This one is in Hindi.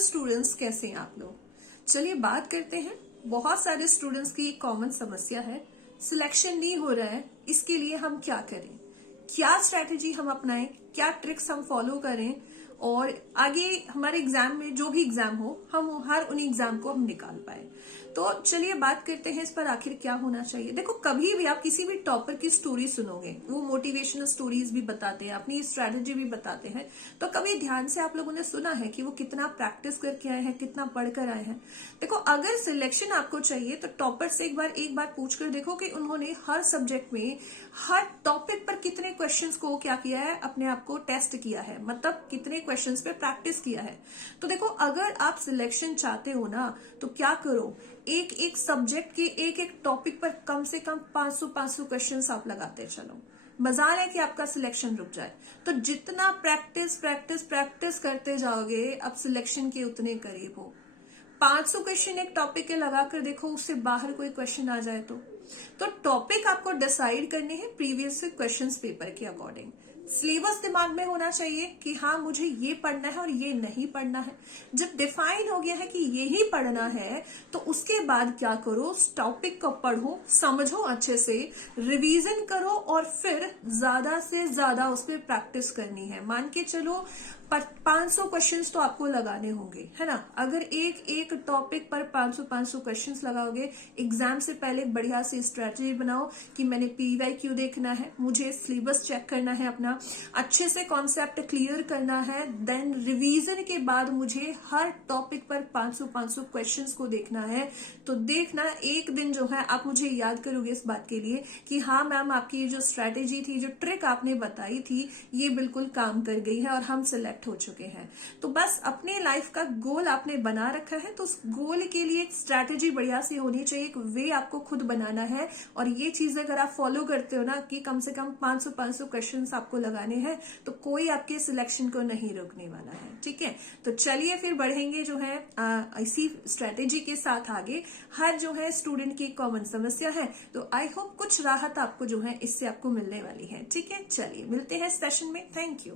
स्टूडेंट्स कैसे हैं आप लोग? चलिए बात करते हैं। बहुत सारे स्टूडेंट्स की एक कॉमन समस्या है, सिलेक्शन नहीं हो रहा है। इसके लिए हम क्या करें, क्या स्ट्रेटेजी हम अपनाएं, क्या ट्रिक्स हम फॉलो करें और आगे हमारे एग्जाम में जो भी एग्जाम हो हम हर उन एग्जाम को हम निकाल पाए। तो चलिए बात करते हैं इस पर आखिर क्या होना चाहिए। देखो, कभी भी आप किसी भी टॉपर की स्टोरी सुनोगे, वो मोटिवेशनल स्टोरीज भी बताते हैं, अपनी स्ट्रेटेजी भी बताते हैं, तो कभी ध्यान से आप लोगों ने सुना है कि वो कितना प्रैक्टिस करके आए हैं, कितना पढ़कर आए हैं। देखो, अगर सिलेक्शन आपको चाहिए तो टॉपर से एक बार पूछ कर देखो कि उन्होंने हर सब्जेक्ट में हर टॉपिक पर कितने क्वेश्चंस को क्या किया है, अपने आप को टेस्ट किया है, मतलब कितने क्वेश्चंस पे प्रैक्टिस किया है। तो देखो, अगर आप सिलेक्शन चाहते हो ना तो क्या करो, एक एक सब्जेक्ट के एक एक टॉपिक पर कम से कम 500 क्वेश्चंस आप लगाते चलो। मजाल है कि आपका सिलेक्शन रुक जाए। तो जितना प्रैक्टिस प्रैक्टिस प्रैक्टिस करते जाओगे, अब सिलेक्शन के उतने करीब हो। 500 क्वेश्चन एक टॉपिक के लगा कर देखो, उससे बाहर कोई क्वेश्चन आ जाए तो टॉपिक आपको डिसाइड करने हैं प्रीवियस क्वेश्चंस पेपर के अकॉर्डिंग। सिलेबस दिमाग में होना चाहिए कि हाँ, मुझे ये पढ़ना है और ये नहीं पढ़ना है। जब डिफाइन हो गया है कि ये ही पढ़ना है तो उसके बाद क्या करो, उस टॉपिक को पढ़ो, समझो अच्छे से, रिवीजन करो और फिर ज्यादा से ज्यादा उस पर प्रैक्टिस करनी है। मान के चलो 500 क्वेश्चंस तो आपको लगाने होंगे, है ना। अगर एक एक टॉपिक पर 500 क्वेश्चंस लगाओगे, एग्जाम से पहले बढ़िया सी स्ट्रेटजी बनाओ कि मैंने PYQ देखना है, मुझे सिलेबस चेक करना है, अपना अच्छे से कॉन्सेप्ट क्लियर करना है, देन रिवीजन के बाद मुझे हर टॉपिक पर 500 क्वेश्चंस को देखना है। तो देखना, एक दिन जो है आप मुझे याद करोगे इस बात के लिए कि हाँ मैम, आपकी जो स्ट्रेटेजी थी, जो ट्रिक आपने बताई थी, ये बिल्कुल काम कर गई है और हम सिलेक्ट हो चुके हैं। तो बस अपने लाइफ का गोल आपने बना रखा है, तो उस गोल के लिए एक स्ट्रैटेजी बढ़िया सी होनी चाहिए, एक वे आपको खुद बनाना है। और ये चीज अगर आप फॉलो करते हो ना कि कम से कम 500 क्वेश्चंस आपको लगाने हैं, तो कोई आपके सिलेक्शन को नहीं रोकने वाला है। ठीक है, तो चलिए फिर बढ़ेंगे जो है इसी स्ट्रैटेजी के साथ आगे। हर जो है स्टूडेंट की कॉमन समस्या है, तो आई होप कुछ राहत आपको जो है इससे आपको मिलने वाली है। ठीक है, चलिए मिलते हैं सेशन में। Thank you.